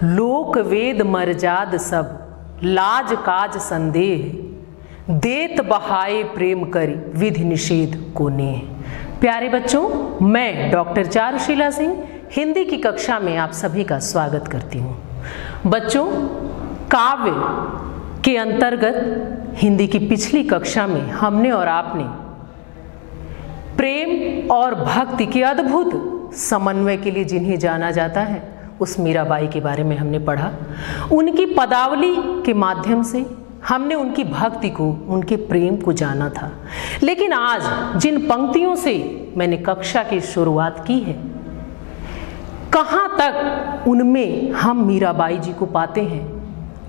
लोक वेद मर्जाद सब लाज काज संदेह देत बहाए प्रेम करी विधि निषेध को नेह। प्यारे बच्चों, मैं डॉक्टर चारुशीला सिंह हिंदी की कक्षा में आप सभी का स्वागत करती हूँ। बच्चों, काव्य के अंतर्गत हिंदी की पिछली कक्षा में हमने और आपने प्रेम और भक्ति के अद्भुत समन्वय के लिए जिन्हें जाना जाता है उस मीराबाई के बारे में हमने पढ़ा। उनकी पदावली के माध्यम से हमने उनकी भक्ति को, उनके प्रेम को जाना था। लेकिन आज जिन पंक्तियों से मैंने कक्षा की शुरुआत की है, कहाँ तक उनमें हम मीराबाई जी को पाते हैं,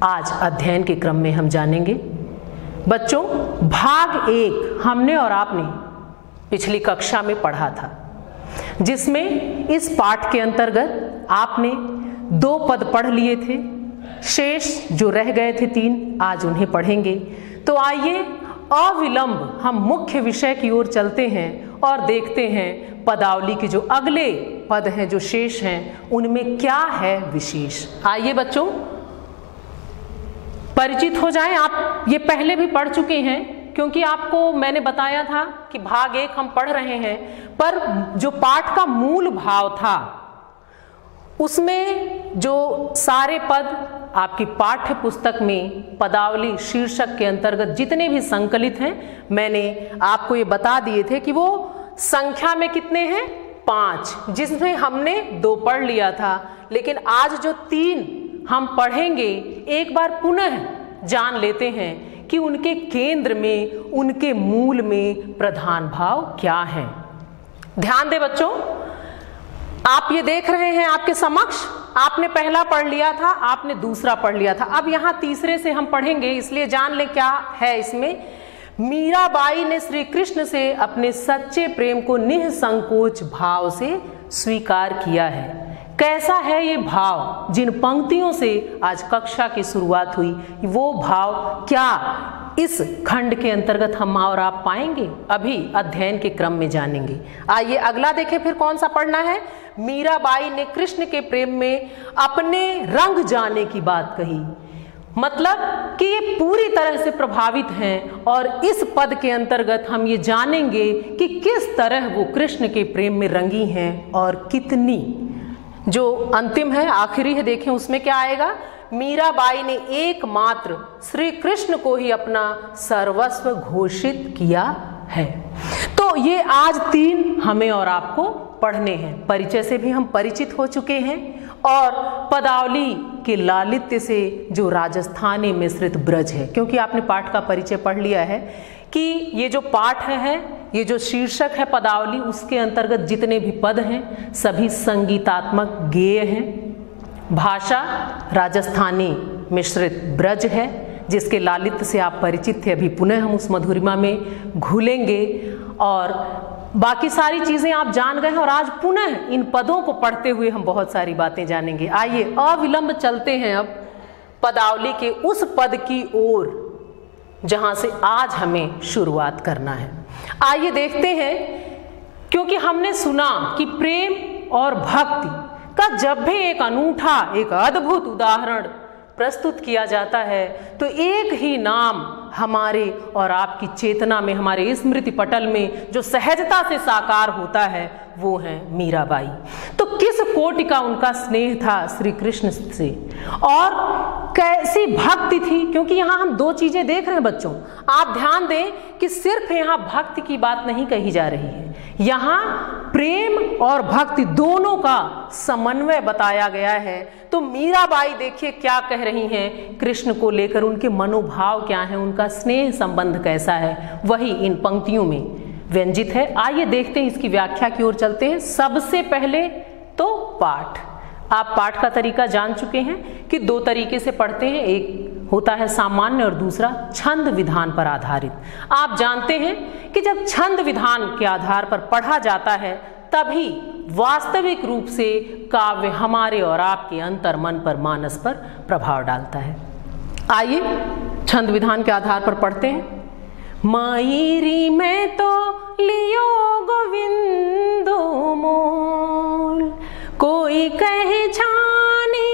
आज अध्ययन के क्रम में हम जानेंगे। बच्चों, भाग 1 हमने और आपने पिछली कक्षा में पढ़ा था, जिसमें इस पाठ के अंतर्गत आपने 2 पद पढ़ लिए थे। शेष जो रह गए थे 3, आज उन्हें पढ़ेंगे। तो आइए अविलंब हम मुख्य विषय की ओर चलते हैं और देखते हैं पदावली के जो अगले पद हैं, जो शेष हैं, उनमें क्या है विशेष। आइए बच्चों, परिचित हो जाएं। आप ये पहले भी पढ़ चुके हैं, क्योंकि आपको मैंने बताया था कि भाग 1 हम पढ़ रहे हैं, पर जो पाठ का मूल भाव था उसमें जो सारे पद आपकी पाठ्य पुस्तक में पदावली शीर्षक के अंतर्गत जितने भी संकलित हैं, मैंने आपको ये बता दिए थे कि वो संख्या में कितने हैं, 5, जिसमें हमने 2 पढ़ लिया था। लेकिन आज जो 3 हम पढ़ेंगे, एक बार पुनः जान लेते हैं कि उनके केंद्र में, उनके मूल में प्रधान भाव क्या है। ध्यान दे बच्चों, आप ये देख रहे हैं आपके समक्ष, आपने पहला पढ़ लिया था, आपने दूसरा पढ़ लिया था। अब यहाँ तीसरे से हम पढ़ेंगे, इसलिए जान ले क्या है इसमें। मीराबाई ने श्री कृष्ण से अपने सच्चे प्रेम को निःसंकोच भाव से स्वीकार किया है। कैसा है ये भाव? जिन पंक्तियों से आज कक्षा की शुरुआत हुई, वो भाव क्या इस खंड के अंतर्गत हम और आप पाएंगे, अभी अध्ययन के क्रम में जानेंगे। आइए अगला देखें, फिर कौन सा पढ़ना है। मीराबाई ने कृष्ण के प्रेम में अपने रंग जाने की बात कही, मतलब कि ये पूरी तरह से प्रभावित हैं। और इस पद के अंतर्गत हम ये जानेंगे कि किस तरह वो कृष्ण के प्रेम में रंगी हैं और कितनी। जो अंतिम है, आखिरी है, देखें उसमें क्या आएगा। मीराबाई ने एकमात्र श्री कृष्ण को ही अपना सर्वस्व घोषित किया है। तो ये आज 3 हमें और आपको पढ़ने हैं। परिचय से भी हम परिचित हो चुके हैं, और पदावली के लालित्य से जो राजस्थानी मिश्रित ब्रज है, क्योंकि आपने पाठ का परिचय पढ़ लिया है कि ये जो पाठ है, ये जो शीर्षक है पदावली, उसके अंतर्गत जितने भी पद हैं सभी संगीतात्मक गेय हैं। भाषा राजस्थानी मिश्रित ब्रज है, जिसके लालित्य से आप परिचित थे। अभी पुनः हम उस मधुरिमा में घुलेंगे और बाकी सारी चीजें आप जान गए हैं, और आज पुनः इन पदों को पढ़ते हुए हम बहुत सारी बातें जानेंगे। आइए अविलंब चलते हैं अब पदावली के उस पद की ओर जहां से आज हमें शुरुआत करना है। आइए देखते हैं, क्योंकि हमने सुना कि प्रेम और भक्ति का जब भी एक अनूठा, एक अद्भुत उदाहरण प्रस्तुत किया जाता है, तो एक ही नाम हमारे और आपकी चेतना में, हमारे स्मृति पटल में जो सहजता से साकार होता है, वो है मीराबाई। तो किस कोटि का उनका स्नेह था श्री कृष्ण से, और कैसी भक्ति थी। क्योंकि यहाँ हम 2 चीजें देख रहे हैं बच्चों, आप ध्यान दें कि सिर्फ यहाँ भक्ति की बात नहीं कही जा रही है, यहाँ प्रेम और भक्ति दोनों का समन्वय बताया गया है। तो मीराबाई देखिए क्या कह रही हैं कृष्ण को लेकर, उनके मनोभाव क्या हैं, उनका स्नेह संबंध कैसा है, वही इन पंक्तियों में व्यंजित है। आइए देखते हैं, इसकी व्याख्या की ओर चलते हैं। सबसे पहले तो पाठ। आप पाठ का तरीका जान चुके हैं कि 2 तरीके से पढ़ते हैं, एक होता है सामान्य और दूसरा छंद विधान पर आधारित। आप जानते हैं कि जब छंद विधान के आधार पर पढ़ा जाता है, तभी वास्तविक रूप से काव्य हमारे और आपके अंतर मन पर, मानस पर प्रभाव डालता है। आइए छंद विधान के आधार पर पढ़ते हैं। मायरी में तो लियो गोविंदो मोल, कोई कहे छाने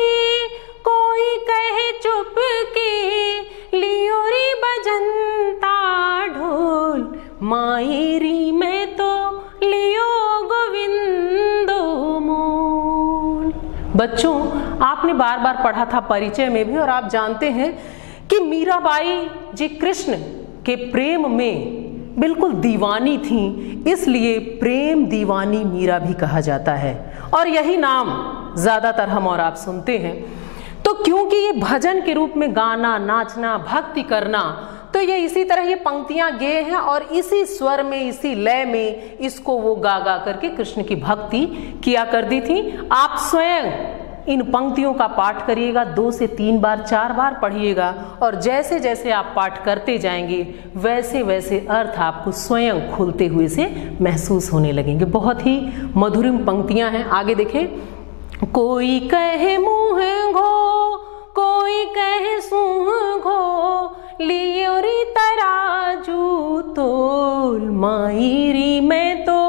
बच्चों, आपने बार बार पढ़ा था परिचय में भी, और आप जानते हैं कि मीराबाई जी कृष्ण के प्रेम में बिल्कुल दीवानी थीं, इसलिए प्रेम दीवानी मीरा भी कहा जाता है, और यही नाम ज्यादातर हम और आप सुनते हैं। तो क्योंकि ये भजन के रूप में गाना, नाचना, भक्ति करना, तो ये इसी तरह ये पंक्तियां गे हैं और इसी स्वर में, इसी लय में इसको वो गा गा करके कृष्ण की भक्ति किया करती थी। आप स्वयं इन पंक्तियों का पाठ करिएगा, 2 से 3 बार 4 बार पढ़िएगा, और जैसे जैसे आप पाठ करते जाएंगे वैसे वैसे अर्थ आपको स्वयं खुलते हुए से महसूस होने लगेंगे। बहुत ही मधुरिम पंक्तियां हैं। आगे देखें, कोई कहे मुँह घो, कोई कहे सूंह घो, लियो री तराजू तोल, मायरी में तो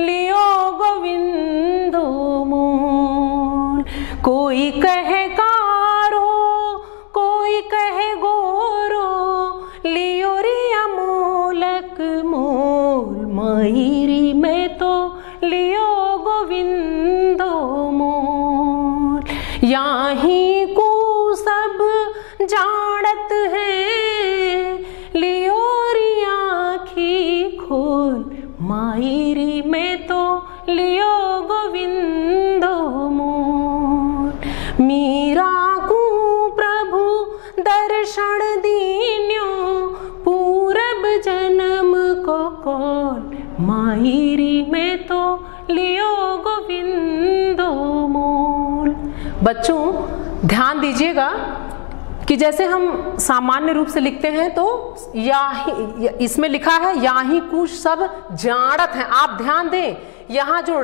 लियो गोविंदो मूल। कोई कहे कारो, कोई कहे गोरो, लियो री अमोलक मोल, मायरी में तो लियो गोविंदो मूल। याही को सब जानत है, लियो री आँखी खोल, मायरी में तो लियो गोविंदो मूल। मीरा को प्रभु दर्शन दीन्यो, पूरब जन्म को कौल, मायरी में तो लियो गोविंदो मूल। बच्चों, ध्यान दीजिएगा कि जैसे हम सामान्य रूप से लिखते हैं तो याही, इसमें लिखा है याही कुछ सब जानत हैं। आप ध्यान दें, यहाँ जो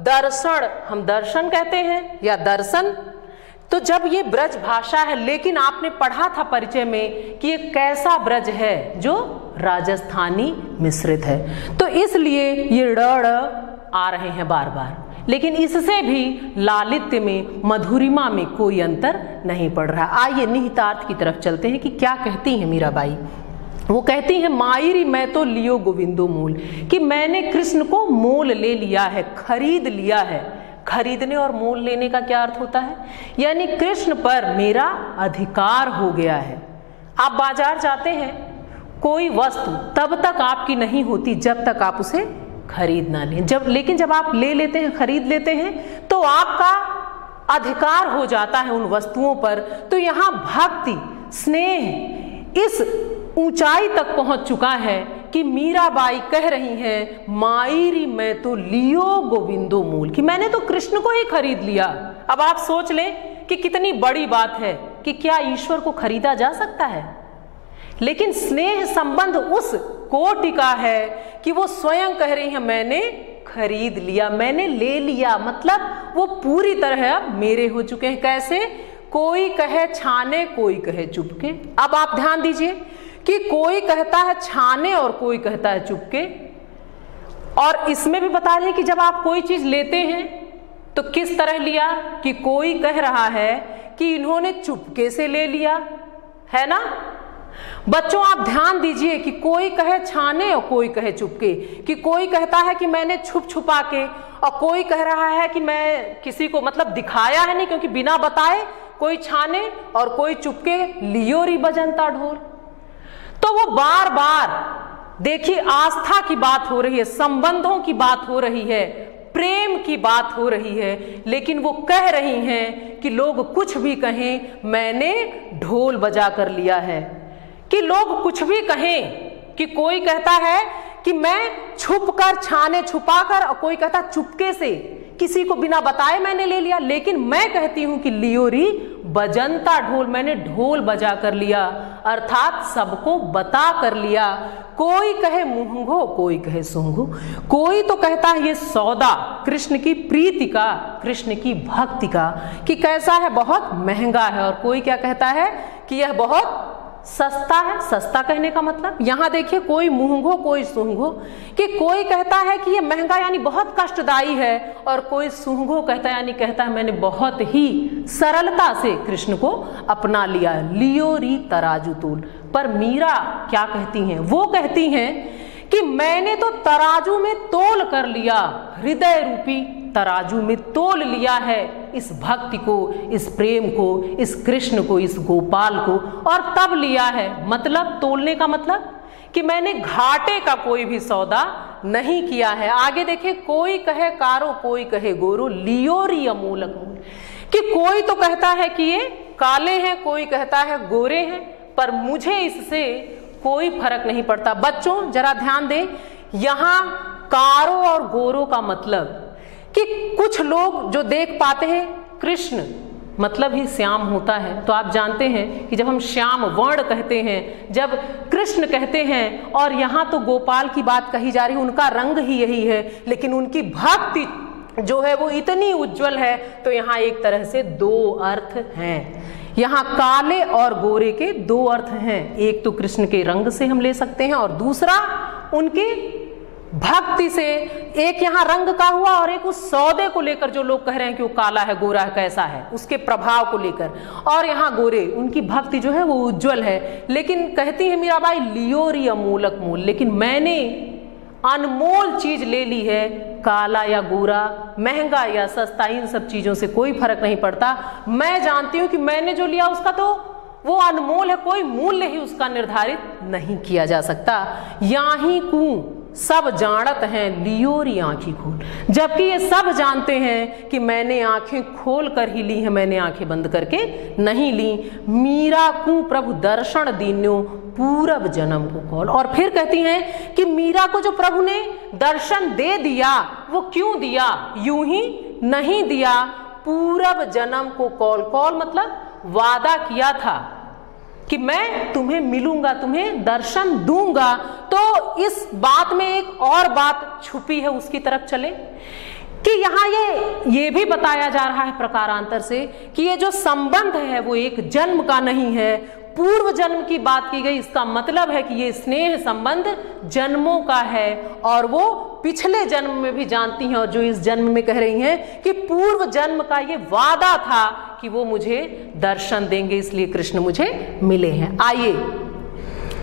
दर्शन, हम दर्शन कहते हैं या दर्शन, तो जब ये ब्रज भाषा है, लेकिन आपने पढ़ा था परिचय में कि ये कैसा ब्रज है, जो राजस्थानी मिश्रित है, तो इसलिए ये ड़ आ रहे हैं बार बार, लेकिन इससे भी लालित्य में, मधुरिमा में कोई अंतर नहीं पड़ रहा। आइए निहितार्थ की तरफ चलते हैं कि क्या कहती हैं मीराबाई। वो कहती हैं, मायरी मैं तो लियो गोविंदो मूल, कि मैंने कृष्ण को मोल ले लिया है, खरीद लिया है। खरीदने और मोल लेने का क्या अर्थ होता है? यानी कृष्ण पर मेरा अधिकार हो गया है। आप बाजार जाते हैं, कोई वस्तु तब तक आपकी नहीं होती जब तक आप उसे खरीद ना लें। लेकिन जब आप ले लेते हैं, खरीद लेते हैं, तो आपका अधिकार हो जाता है उन वस्तुओं पर। तो यहाँ भक्ति, स्नेह इस ऊंचाई तक पहुंच चुका है कि मीराबाई कह रही हैं, मायरी मैं तो लियो गोविंदो मूल, कि मैंने तो कृष्ण को ही खरीद लिया। अब आप सोच लें कि कितनी बड़ी बात है कि क्या ईश्वर को खरीदा जा सकता है? लेकिन स्नेह संबंध उस कोटि का है कि वो स्वयं कह रही है, मैंने खरीद लिया, मैंने ले लिया, मतलब वो पूरी तरह अब मेरे हो चुके हैं। कैसे? कोई कहे छाने, कोई कहे चुपके। अब आप ध्यान दीजिए कि कोई कहता है छाने और कोई कहता है चुपके, और इसमें भी बता रहे हैं कि जब आप कोई चीज लेते हैं तो किस तरह लिया, कि कोई कह रहा है कि इन्होंने चुपके से ले लिया, है ना। बच्चों आप ध्यान दीजिए कि कोई कहे छाने और कोई कहे चुपके, कि कोई कहता है कि मैंने छुप छुपा के, और कोई कह रहा है कि मैं किसी को मतलब दिखाया है नहीं, क्योंकि बिना बताए कोई छाने और कोई चुपके, लियो री बजंता ढोल। तो वो बार बार देखिए, आस्था की बात हो रही है, संबंधों की बात हो रही है, प्रेम की बात हो रही है, लेकिन वो कह रही हैं कि लोग कुछ भी कहें, मैंने ढोल बजा कर लिया है। कि लोग कुछ भी कहें, कि कोई कहता है कि मैं छुप कर, छाने छुपा कर, और कोई कहता चुपके से, किसी को बिना बताए मैंने ले लिया। लेकिन मैं कहती हूं कि लियोरी बजंता ढोल, मैंने ढोल बजा कर लिया, अर्थात सबको बता कर लिया। कोई कहे मुंहगो, कोई कहे सूंघो। कोई तो कहता है ये सौदा कृष्ण की प्रीति का, कृष्ण की भक्ति का, कि कैसा है, बहुत महंगा है। और कोई क्या कहता है कि यह बहुत सस्ता है। सस्ता कहने का मतलब यहां देखिए, कोई मुंहगो कोई सूंघो, कि कोई कहता है कि ये महंगा यानी बहुत कष्टदायी है, और कोई सूंघो कहता है यानी कहता है मैंने बहुत ही सरलता से कृष्ण को अपना लिया। लियो री तराजू तूल। पर मीरा क्या कहती हैं? वो कहती हैं कि मैंने तो तराजू में तोल कर लिया, हृदय रूपी तराजू में तोल लिया है इस भक्ति को, इस प्रेम को, इस कृष्ण को, इस गोपाल को, और तब लिया है। मतलब तोलने का मतलब कि मैंने घाटे का कोई भी सौदा नहीं किया है। आगे देखें, कोई कहे कारो कोई कहे गोरो, लियोरी अमूलक मूल, कि कोई तो कहता है कि ये काले हैं, कोई कहता है गोरे हैं, पर मुझे इससे कोई फर्क नहीं पड़ता। बच्चों जरा ध्यान दें, यहाँ कारो और गोरो का मतलब कि कुछ लोग जो देख पाते हैं कृष्ण मतलब ही श्याम होता है, तो आप जानते हैं कि जब हम श्याम वर्ण कहते हैं, जब कृष्ण कहते हैं, और यहाँ तो गोपाल की बात कही जा रही है, उनका रंग ही यही है, लेकिन उनकी भक्ति जो है वो इतनी उज्जवल है, तो यहाँ एक तरह से दो अर्थ हैं। यहाँ काले और गोरे के दो अर्थ हैं, एक तो कृष्ण के रंग से हम ले सकते हैं और दूसरा उनकी भक्ति से। एक यहाँ रंग का हुआ और एक उस सौदे को लेकर जो लोग कह रहे हैं कि वो काला है, गोरा है, कैसा है, उसके प्रभाव को लेकर, और यहाँ गोरे, उनकी भक्ति जो है वो उज्जवल है। लेकिन कहती है मीराबाई, लियोरी अमूलक मूल, लेकिन मैंने अनमोल चीज ले ली है, काला या गोरा, महंगा या सस्ता, इन सब चीजों से कोई फर्क नहीं पड़ता। मैं जानती हूं कि मैंने जो लिया उसका तो वो अनमोल है, कोई मूल्य ही उसका निर्धारित नहीं किया जा सकता। याही कू सब जानत हैं, लियोरी आंखी खोल, जबकि ये सब जानते हैं कि मैंने आंखें खोल कर ही ली है, मैंने आंखें बंद करके नहीं ली। मीरा कू प्रभु दर्शन दीन्यो, पूरब जन्म को कौल। और फिर कहती हैं कि मीरा को जो प्रभु ने दर्शन दे दिया, वो क्यों दिया, यूं ही नहीं दिया, पूरब जन्म को कौल। कौल मतलब वादा किया था कि मैं तुम्हें मिलूंगा, तुम्हें दर्शन दूंगा। तो इस बात में एक और बात छुपी है, उसकी तरफ चले कि यहाँ ये भी बताया जा रहा है प्रकारांतर से कि ये जो संबंध है वो एक जन्म का नहीं है, पूर्व जन्म की बात की गई। इसका मतलब है कि ये स्नेह संबंध जन्मों का है, और वो पिछले जन्म में भी जानती हैं, और जो इस जन्म में कह रही हैं कि पूर्व जन्म का ये वादा था कि वो मुझे दर्शन देंगे, इसलिए कृष्ण मुझे मिले हैं। आइए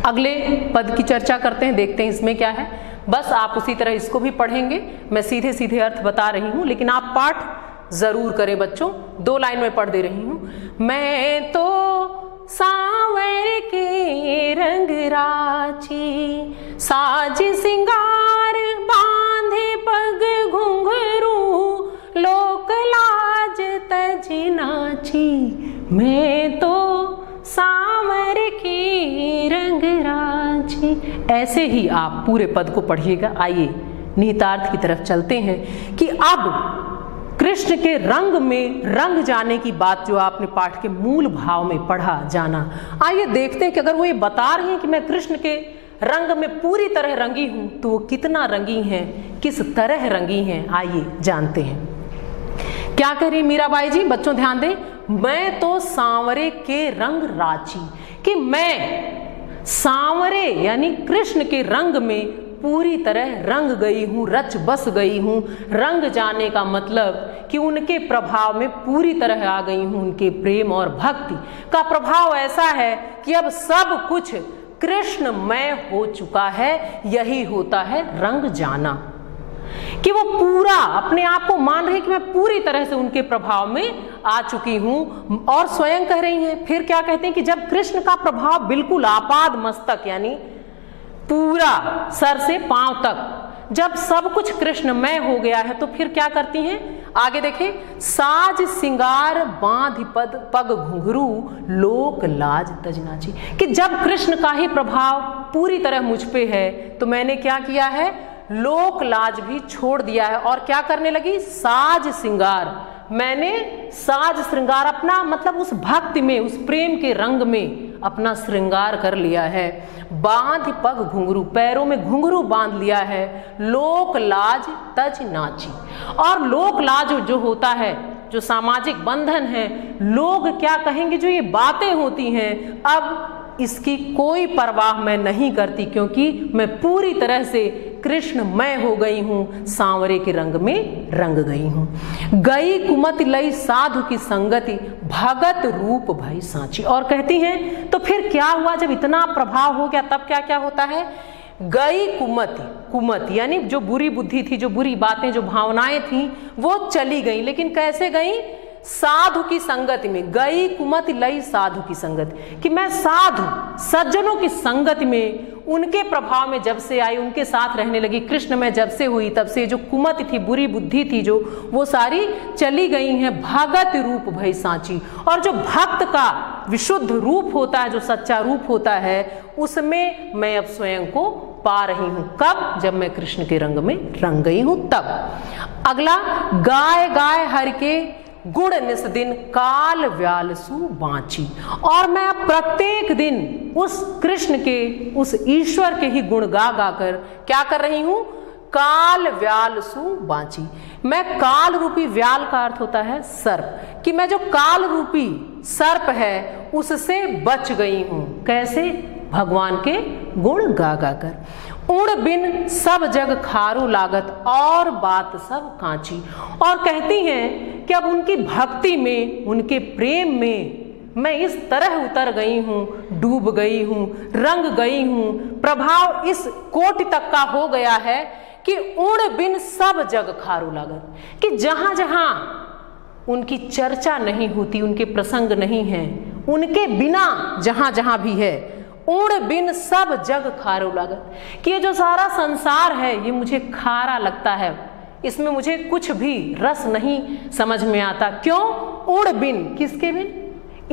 अगले पद की चर्चा करते हैं, देखते हैं इसमें क्या है। बस आप उसी तरह इसको भी पढ़ेंगे, मैं सीधे सीधे अर्थ बता रही हूं, लेकिन आप पाठ जरूर करें बच्चों। 2 लाइन में पढ़ दे रही हूं। मैं तो सांवर के रंग राची, साज सिंगार बांधे पग घुंघरू, लोक लाज तज नाची। मैं तो सांवर के रंग राची। ऐसे ही आप पूरे पद को पढ़िएगा। आइए निहितार्थ की तरफ चलते हैं कि अब कृष्ण के रंग में रंग जाने की बात जो आपने पाठ के मूल भाव में पढ़ा जाना, आइए देखते हैं कि अगर वो ये बता रहे हैं कि मैं कृष्ण के रंग में पूरी तरह रंगी हूं, तो वो कितना रंगी हैं, किस तरह रंगी हैं, आइए जानते हैं। क्या कह रही मीराबाई जी, बच्चों ध्यान दें। मैं तो सांवरे के रंग राची, कि मैं सांवरे यानी कृष्ण के रंग में पूरी तरह रंग गई हूँ, रच बस गई हूँ। रंग जाने का मतलब कि उनके प्रभाव में पूरी तरह आ गई हूँ। उनके प्रेम और भक्ति का प्रभाव ऐसा है कि अब सब कुछ कृष्णमय हो चुका है। यही होता है रंग जाना, कि वो पूरा अपने आप को मान रही कि मैं पूरी तरह से उनके प्रभाव में आ चुकी हूं। और स्वयं कह रही हैं, फिर क्या कहते हैं कि जब कृष्ण का प्रभाव बिल्कुल आपाद मस्तक यानी पूरा सर से पांव तक, जब सब कुछ कृष्णमय हो गया है, तो फिर क्या करती हैं, आगे देखें। साज सिंगार बांध पग घुंघरू, लोक लाज तज नाची, कि जब कृष्ण का ही प्रभाव पूरी तरह मुझ पे है, तो मैंने क्या किया है, लोक लाज भी छोड़ दिया है। और क्या करने लगी, साज सिंगार, मैंने साज श्रृंगार अपना मतलब उस भक्ति में, उस प्रेम के रंग में अपना श्रृंगार कर लिया है। बांध पग घुंघरू, पैरों में घुंघरू बांध लिया है। लोक लाज तज नाची, और लोक लाज जो होता है, जो सामाजिक बंधन है, लोग क्या कहेंगे, जो ये बातें होती हैं, अब इसकी कोई परवाह मैं नहीं करती, क्योंकि मैं पूरी तरह से कृष्णमय हो गई हूं, सांवरे के रंग में रंग गई हूं। गई कुमत लई साधु की संगति, भगत रूप भई सांची। और कहती हैं तो फिर क्या हुआ, जब इतना प्रभाव हो गया तब क्या क्या होता है, गई कुमति, कुमति यानी जो बुरी बुद्धि थी, जो बुरी बातें, जो भावनाएं थी वो चली गई। लेकिन कैसे गई? साधु की संगति में। गई कुमति लई साधु की संगति, कि मैं साधु सज्जनों की संगति में, उनके प्रभाव में जब से आई, उनके साथ रहने लगी, कृष्ण में जब से हुई, तब से जो कुमति थी, बुरी बुद्धि थी, जो वो सारी चली गई हैं। भगत रूप भई सांची, और जो भक्त का विशुद्ध रूप होता है, जो सच्चा रूप होता है, उसमें मैं अब स्वयं को पा रही हूं। कब? जब मैं कृष्ण के रंग में रंग गई हूं तब। अगला, गाय गाय हर के गुण निस दिन काल व्यालसु बाँची, और मैं अब प्रत्येक दिन उस कृष्ण के, उस ईश्वर के ही गुण गा गा कर क्या कर रही हूं? काल व्यालसु बाँची। मैं काल रूपी, व्याल का अर्थ होता है सर्प, कि मैं जो काल रूपी सर्प है उससे बच गई हूं। कैसे? भगवान के गुण गा गा कर। उड़ बिन सब जग खारू लागत और बात सब कांची, और कहती हैं कि अब उनकी भक्ति में, उनके प्रेम में मैं इस तरह उतर गई हूँ, डूब गई हूँ, रंग गई हूँ, प्रभाव इस कोटि तक का हो गया है कि उड़ बिन सब जग खारू लागत, कि जहां जहां उनकी चर्चा नहीं होती, उनके प्रसंग नहीं है, उनके बिना जहां जहां भी है, उड़ बिन सब जग खारू लागत, कि ये जो सारा संसार है ये मुझे खारा लगता है, इसमें मुझे कुछ भी रस नहीं समझ में आता। क्यों? उड़ बिन, किसके बिन?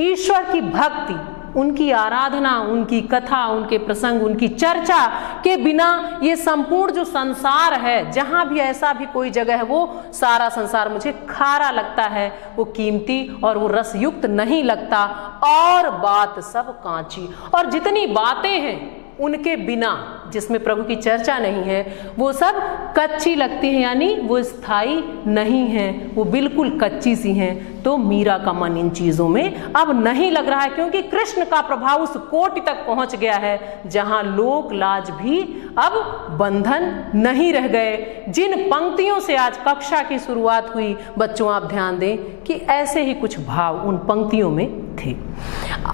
ईश्वर की भक्ति, उनकी आराधना, उनकी कथा, उनके प्रसंग, उनकी चर्चा के बिना ये संपूर्ण जो संसार है, जहां भी ऐसा भी कोई जगह है, वो सारा संसार मुझे खारा लगता है, वो कीमती और वो रसयुक्त नहीं लगता। और बात सब कांची, और जितनी बातें हैं उनके बिना, जिसमें प्रभु की चर्चा नहीं है, वो सब कच्ची लगती हैं, यानी वो स्थायी नहीं है, वो बिल्कुल कच्ची सी हैं। तो मीरा का मन इन चीजों में अब नहीं लग रहा है, क्योंकि कृष्ण का प्रभाव उस कोटि तक पहुंच गया है जहां लोक लाज भी अब बंधन नहीं रह गए। जिन पंक्तियों से आज कक्षा की शुरुआत हुई, बच्चों आप ध्यान दें कि ऐसे ही कुछ भाव उन पंक्तियों में थे।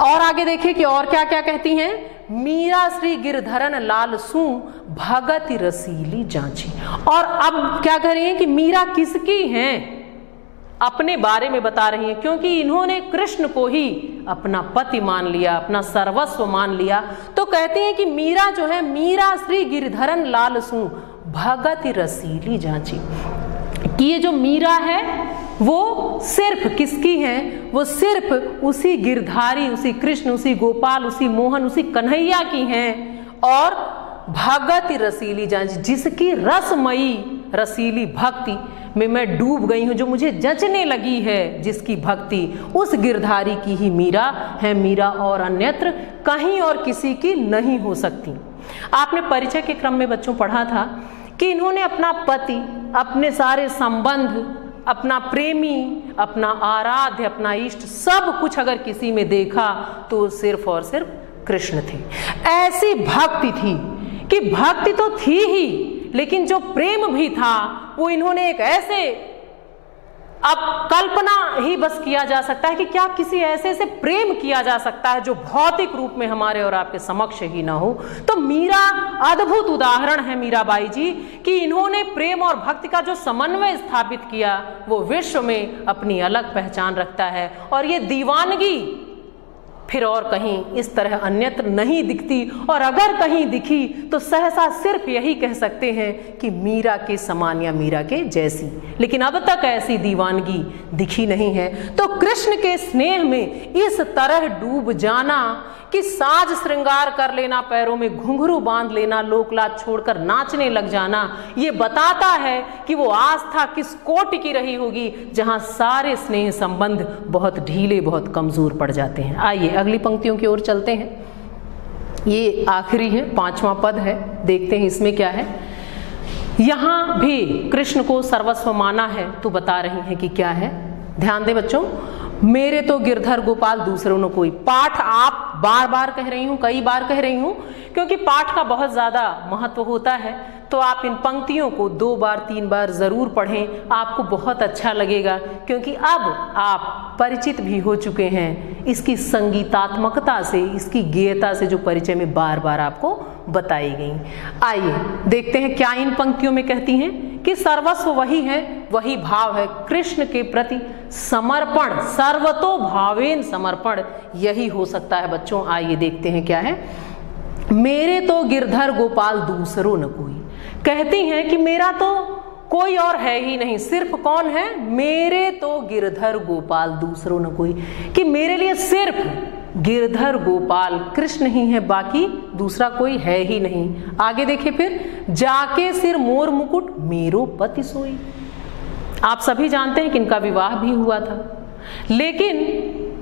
और आगे देखिए कि और क्या क्या कहती हैं। मीरा श्री गिरधरन लाल सू भगति रसीली जांची, और अब क्या कह रही हैं कि मीरा किसकी हैं, अपने बारे में बता रही हैं, क्योंकि इन्होंने कृष्ण को ही अपना पति मान लिया, अपना सर्वस्व मान लिया। तो कहती हैं कि मीरा जो है, मीरा श्री गिरधरन लाल सू भगति रसीली जांची, कि ये जो मीरा है वो सिर्फ किसकी है? वो सिर्फ उसी गिरधारी, उसी कृष्ण, उसी गोपाल, उसी मोहन, उसी कन्हैया की हैं। और भगति रसीली जांची, जिसकी रसमयी रसीली भक्ति में मैं डूब गई हूं, जो मुझे जचने लगी है, जिसकी भक्ति, उस गिरधारी की ही मीरा है मीरा, और अन्यत्र कहीं और किसी की नहीं हो सकती। आपने परिचय के क्रम में बच्चों पढ़ा था कि इन्होंने अपना पति, अपने सारे संबंध, अपना प्रेमी, अपना आराध्य, अपना इष्ट, सब कुछ अगर किसी में देखा तो सिर्फ और सिर्फ कृष्ण थे। ऐसी भक्ति थी कि भक्ति तो थी ही, लेकिन जो प्रेम भी था वो इन्होंने एक ऐसे, अब कल्पना ही बस किया जा सकता है कि क्या किसी ऐसे से प्रेम किया जा सकता है जो भौतिक रूप में हमारे और आपके समक्ष ही ना हो। तो मीरा अद्भुत उदाहरण है, मीराबाई जी, कि इन्होंने प्रेम और भक्ति का जो समन्वय स्थापित किया वो विश्व में अपनी अलग पहचान रखता है। और ये दीवानगी फिर और कहीं इस तरह अन्यत्र नहीं दिखती, और अगर कहीं दिखी तो सहसा सिर्फ यही कह सकते हैं कि मीरा के समान या मीरा के जैसी, लेकिन अब तक ऐसी दीवानगी दिखी नहीं है। तो कृष्ण के स्नेह में इस तरह डूब जाना कि साज श्रृंगार कर लेना, पैरों में घुंघरू बांध लेना, लोकलाज छोड़कर नाचने लग जाना, ये बताता है कि वो आस्था किस कोटि की रही होगी जहां सारे स्नेह संबंध बहुत ढीले, बहुत कमजोर पड़ जाते हैं। आइए अगली पंक्तियों की ओर चलते हैं। ये आखिरी है, 5वां पद है, देखते हैं इसमें क्या है। यहां भी कृष्ण को सर्वस्व माना है तो बता रही है कि क्या है। ध्यान दें बच्चों, मेरे तो गिरधर गोपाल दूसरों न कोई। पाठ आप बार बार कह रही हूं, कई बार कह रही हूं, क्योंकि पाठ का बहुत ज्यादा महत्व होता है। तो आप इन पंक्तियों को 2 बार 3 बार ज़रूर पढ़ें, आपको बहुत अच्छा लगेगा, क्योंकि अब आप परिचित भी हो चुके हैं इसकी संगीतात्मकता से, इसकी गेयता से, जो परिचय में बार बार आपको बताई गई। आइए देखते हैं क्या इन पंक्तियों में कहती हैं कि सर्वस्व वही है, वही भाव है, कृष्ण के प्रति समर्पण, सर्वतो भावेन समर्पण, यही हो सकता है बच्चों। आइए देखते हैं क्या है। मेरे तो गिरधर गोपाल दूसरो न कोई, कहती हैं कि मेरा तो कोई और है ही नहीं, सिर्फ कौन है? मेरे तो गिरधर गोपाल दूसरो न कोई, कि मेरे लिए सिर्फ गिरधर गोपाल कृष्ण ही है, बाकी दूसरा कोई है ही नहीं। आगे देखिए फिर, जाके सिर मोर मुकुट मेरो पति सोई। आप सभी जानते हैं कि इनका विवाह भी हुआ था, लेकिन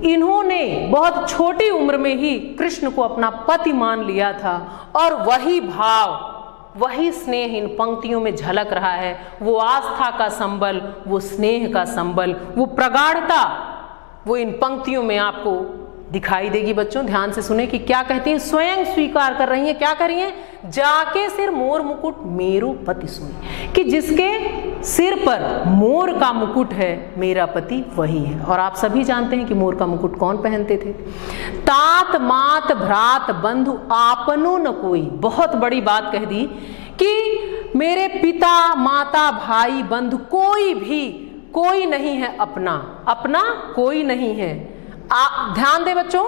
इन्होंने बहुत छोटी उम्र में ही कृष्ण को अपना पति मान लिया था, और वही भाव, वही स्नेह इन पंक्तियों में झलक रहा है। वो आस्था का संबल, वो स्नेह का संबल, वो प्रगाढ़ता, वो इन पंक्तियों में आपको दिखाई देगी। बच्चों ध्यान से सुने कि क्या कहती हैं, स्वयं स्वीकार कर रही हैं, क्या कर रही हैं? जाके सिर मोर मुकुट मेरो पति सोई, कि जिसके सिर पर मोर का मुकुट है मेरा पति वही है। और आप सभी जानते हैं कि मोर का मुकुट कौन पहनते थे? तात मात भ्रात बंधु आपनो न कोई। बहुत बड़ी बात कह दी कि मेरे पिता माता भाई बंधु कोई भी, कोई नहीं है अपना, अपना कोई नहीं है। ध्यान दे बच्चों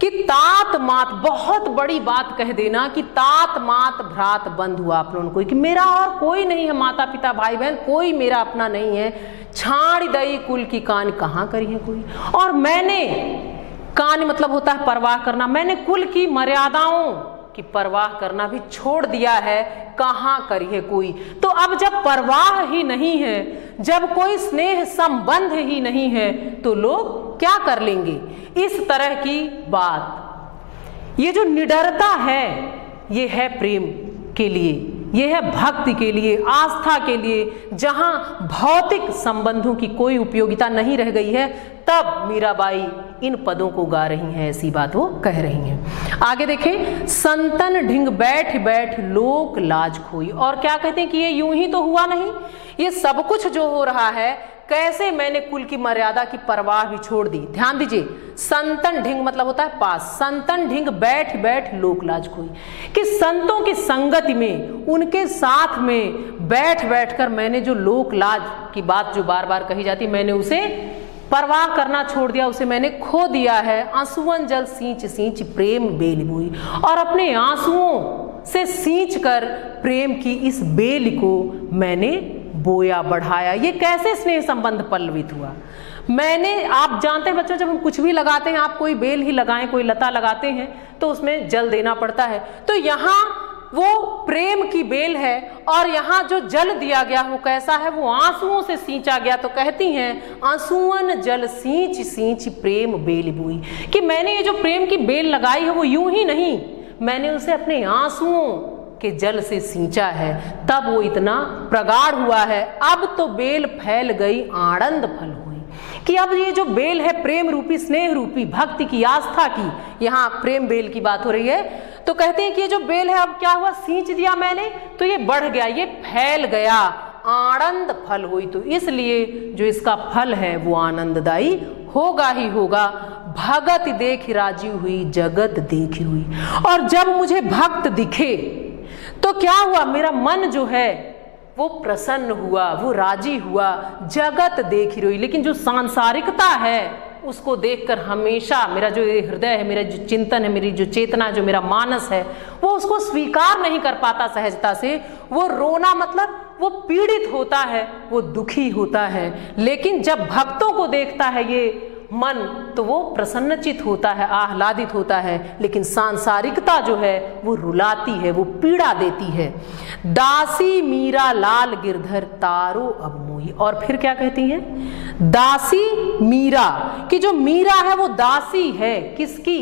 कि तात मात, बहुत बड़ी बात कह देना कि तात मात भ्रात बंधु आप लोगों को, कि मेरा और कोई नहीं है, माता पिता भाई बहन कोई मेरा अपना नहीं है। छाड़ दई कुल की कान कहाँ करी है कोई, और मैंने, कान मतलब होता है परवाह करना, मैंने कुल की मर्यादाओं की परवाह करना भी छोड़ दिया है, कहाँ करी है कोई। तो अब जब परवाह ही नहीं है, जब कोई स्नेह संबंध ही नहीं है, तो लोग क्या कर लेंगे? इस तरह की बात, ये जो निडरता है, ये है प्रेम के लिए, ये है भक्ति के लिए, आस्था के लिए। जहां भौतिक संबंधों की कोई उपयोगिता नहीं रह गई है, तब मीराबाई इन पदों को गा रही हैं, ऐसी बात वो कह रही हैं। आगे देखें, संतन ढिंग बैठ बैठ लोक लाज खोई। और क्या कहते हैं कि ये यूं ही तो हुआ नहीं, ये सब कुछ जो हो रहा है, कैसे मैंने कुल की मर्यादा की परवाह भी छोड़ दी। ध्यान दीजिए, संतन ढिंग मतलब होता है पास, संतन ढिंग बैठ बैठ लोक लाज खोई, कि संतों की संगति में, उनके साथ में बैठ बैठ कर मैंने जो लोक लाज की बात जो बार बार कही जाती, मैंने उसे परवाह करना छोड़ दिया, उसे मैंने खो दिया है। आंसुअन जल सींच सींच प्रेम बेल बोई, और अपने आंसुओं से सींच कर प्रेम की इस बेल को मैंने बोया, बढ़ाया। ये कैसे स्नेह संबंध पल्लवित हुआ? मैंने, आप जानते हैं बच्चों, जब हम कुछ भी लगाते हैं, आप कोई बेल ही लगाएं, कोई लता लगाते हैं, तो उसमें जल देना पड़ता है। तो यहाँ वो प्रेम की बेल है, और यहाँ जो जल दिया गया वो कैसा है? वो आंसुओं से सींचा गया। तो कहती हैं, आंसुअन जल सींच सींच प्रेम बेल बोई, कि मैंने ये जो प्रेम की बेल लगाई है वो यूं ही नहीं, मैंने उसे अपने आंसुओं के जल से सींचा है, तब वो इतना प्रगाढ़ हुआ है। अब तो बेल फैल गई आनंद फल हुई, कि अब ये जो बेल है प्रेम रूपी, स्नेह रूपी, भक्ति की, आस्था की, यहाँ प्रेम बेल की बात हो रही है। तो कहते हैं कि ये जो बेल है, अब क्या हुआ? सींच दिया मैंने, तो ये बढ़ गया, ये फैल गया, आनंद फल हुई। तो इसलिए जो इसका फल है वो आनंददायी होगा ही होगा। भगत देख राजी हुई, जगत देखी हुई। और जब मुझे भक्त दिखे तो क्या हुआ? मेरा मन जो है वो प्रसन्न हुआ, वो राजी हुआ, जगत देख रही। लेकिन जो सांसारिकता है उसको देखकर हमेशा मेरा जो हृदय है, मेरा जो चिंतन है, मेरी जो चेतना, जो मेरा मानस है, वो उसको स्वीकार नहीं कर पाता सहजता से। वो रोना मतलब वो पीड़ित होता है, वो दुखी होता है। लेकिन जब भक्तों को देखता है ये मन, तो वो प्रसन्नचित होता है, आह्लादित होता है। लेकिन सांसारिकता जो है वो रुलाती है, वो पीड़ा देती है। दासी मीरा लाल गिरधर तारो अब मोही। और फिर क्या कहती हैं? दासी मीरा, कि जो मीरा है वो दासी है किसकी?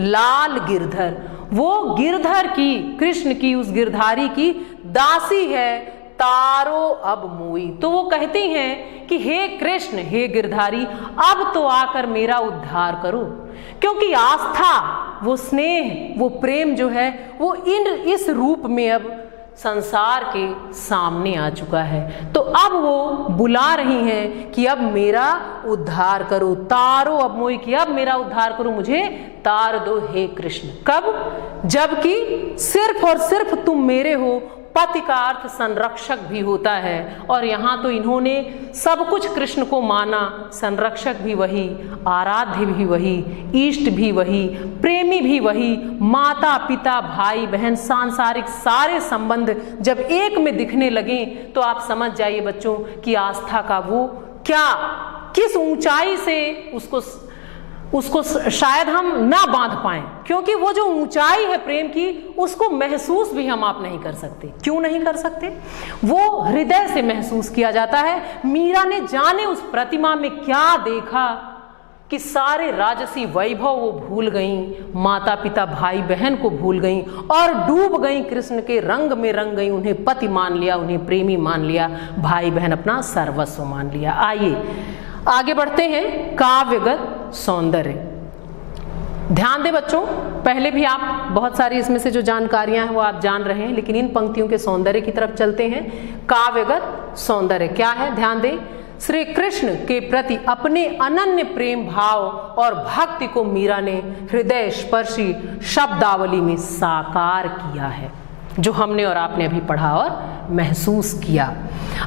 लाल गिरधर, वो गिरधर की, कृष्ण की, उस गिरधारी की दासी है। तारो अब मोई, तो वो कहती हैं कि हे कृष्ण, हे गिरधारी, अब तो आकर मेरा उद्धार करो। क्योंकि आस्था, वो स्नेह, वो प्रेम जो है वो इस रूप में अब संसार के सामने आ चुका है। तो अब वो बुला रही हैं कि अब मेरा उद्धार करो, तारो अब मोहि कि अब मेरा उद्धार करो, मुझे तार दो हे कृष्ण। कब? जबकि सिर्फ और सिर्फ तुम मेरे हो। पति का अर्थ संरक्षक भी होता है, और यहाँ तो इन्होंने सब कुछ कृष्ण को माना। संरक्षक भी वही, आराध्य भी वही, इष्ट भी वही, प्रेमी भी वही, माता पिता भाई बहन सांसारिक सारे संबंध जब एक में दिखने लगे तो आप समझ जाइए बच्चों कि आस्था का वो क्या, किस ऊंचाई से उसको शायद हम ना बांध पाएं, क्योंकि वो जो ऊंचाई है प्रेम की उसको महसूस भी हम आप नहीं कर सकते। क्यों नहीं कर सकते? वो हृदय से महसूस किया जाता है। मीरा ने जाने उस प्रतिमा में क्या देखा कि सारे राजसी वैभव वो भूल गईं, माता पिता भाई बहन को भूल गईं और डूब गईं कृष्ण के रंग में रंग गईं। उन्हें पति मान लिया, उन्हें प्रेमी मान लिया, भाई बहन अपना सर्वस्व मान लिया। आइए आगे बढ़ते हैं। काव्यगत सौंदर्य, ध्यान दें बच्चों, पहले भी आप बहुत सारी इसमें से जो जानकारियां हैं वो आप जान रहे हैं, लेकिन इन पंक्तियों के सौंदर्य की तरफ चलते हैं। काव्यगत सौंदर्य क्या है? ध्यान दें। श्री कृष्ण के प्रति अपने अनन्य प्रेम भाव और भक्ति को मीरा ने हृदय स्पर्शी शब्दावली में साकार किया है, जो हमने और आपने अभी पढ़ा और महसूस किया।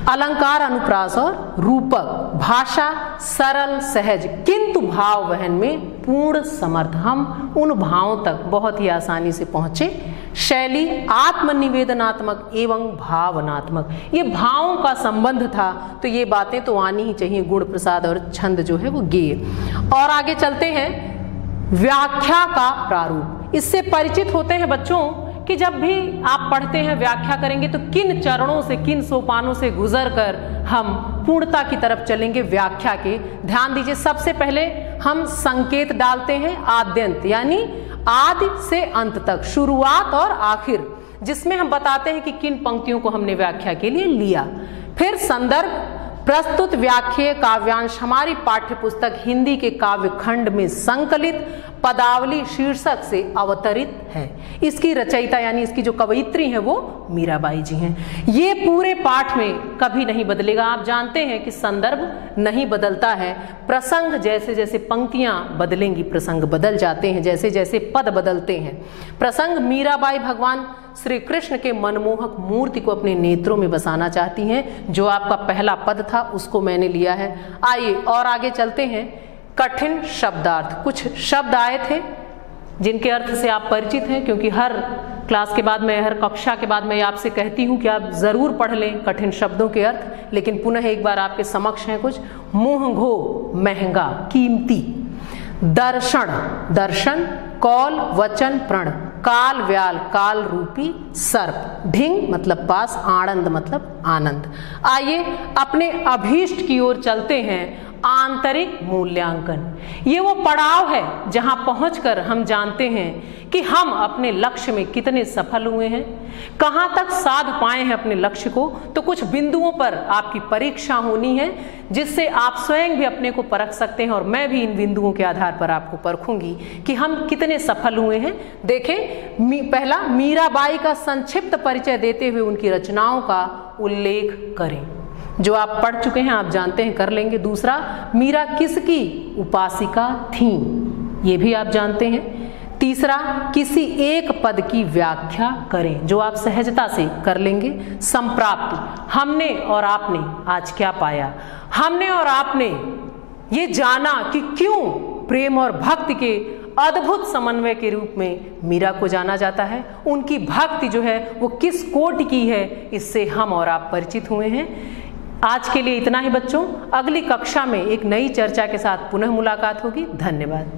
अलंकार, अनुप्रास और रूपक, भाषा सरल सहज किंतु भाव वहन में पूर्ण समर्थ। हम उन भावों तक बहुत ही आसानी से पहुंचे। शैली आत्मनिवेदनात्मक एवं भावनात्मक, ये भावों का संबंध था, तो ये बातें तो आनी ही चाहिए। गुण प्रसाद और छंद जो है वो गेय। और आगे चलते हैं। व्याख्या का प्रारूप, इससे परिचित होते हैं बच्चों कि जब भी आप पढ़ते हैं व्याख्या करेंगे तो किन चरणों से, किन सोपानों से गुजरकर हम पूर्णता की तरफ चलेंगे व्याख्या के। ध्यान दीजिए, सबसे पहले हम संकेत डालते हैं आद्यंत, यानी आदि से अंत तक, शुरुआत और आखिर, जिसमें हम बताते हैं कि किन पंक्तियों को हमने व्याख्या के लिए लिया। फिर संदर्भ, प्रस्तुत व्याख्या काव्यांश हमारी पाठ्य पुस्तक हिंदी के काव्य खंड में संकलित पदावली शीर्षक से अवतरित है। इसकी रचयिता यानी इसकी जो कवयित्री है वो मीराबाई जी हैं। ये पूरे पाठ में कभी नहीं बदलेगा। आप जानते हैं कि संदर्भ नहीं बदलता है, प्रसंग जैसे जैसे पंक्तियां बदलेंगी प्रसंग बदल जाते हैं, जैसे जैसे पद बदलते हैं। प्रसंग, मीराबाई भगवान श्री कृष्ण के मनमोहक मूर्ति को अपने नेत्रों में बसाना चाहती हैं। जो आपका पहला पद था उसको मैंने लिया है। आइए और आगे चलते हैं। कठिन शब्दार्थ, कुछ शब्द आए थे जिनके अर्थ से आप परिचित हैं, क्योंकि हर क्लास के बाद में, हर कक्षा के बाद मैं आपसे कहती हूँ कि आप जरूर पढ़ लें कठिन शब्दों के अर्थ, लेकिन पुनः एक बार आपके समक्ष हैं कुछ। मुंह-घो महंगा कीमती, दर्शन दर्शन, कौल वचन प्रण, काल व्याल काल रूपी सर्प, ढिंग मतलब पास, आनंद मतलब आनंद। आइए अपने अभीष्ट की ओर चलते हैं। आंतरिक मूल्यांकन, ये वो पड़ाव है जहां पहुंचकर हम जानते हैं कि हम अपने लक्ष्य में कितने सफल हुए हैं, कहां तक साध पाए हैं अपने लक्ष्य को। तो कुछ बिंदुओं पर आपकी परीक्षा होनी है, जिससे आप स्वयं भी अपने को परख सकते हैं, और मैं भी इन बिंदुओं के आधार पर आपको परखूंगी कि हम कितने सफल हुए हैं। देखें, पहला, मीराबाई का संक्षिप्त परिचय देते हुए उनकी रचनाओं का उल्लेख करें। जो आप पढ़ चुके हैं आप जानते हैं, कर लेंगे। दूसरा, मीरा किसकी उपासिका थीं, ये भी आप जानते हैं। तीसरा, किसी एक पद की व्याख्या करें, जो आप सहजता से कर लेंगे। संप्राप्ति, हमने और आपने आज क्या पाया। हमने और आपने ये जाना कि क्यों प्रेम और भक्ति के अद्भुत समन्वय के रूप में मीरा को जाना जाता है। उनकी भक्ति जो है वो किस कोटि की है, इससे हम और आप परिचित हुए हैं। आज के लिए इतना ही बच्चों, अगली कक्षा में एक नई चर्चा के साथ पुनः मुलाकात होगी। धन्यवाद।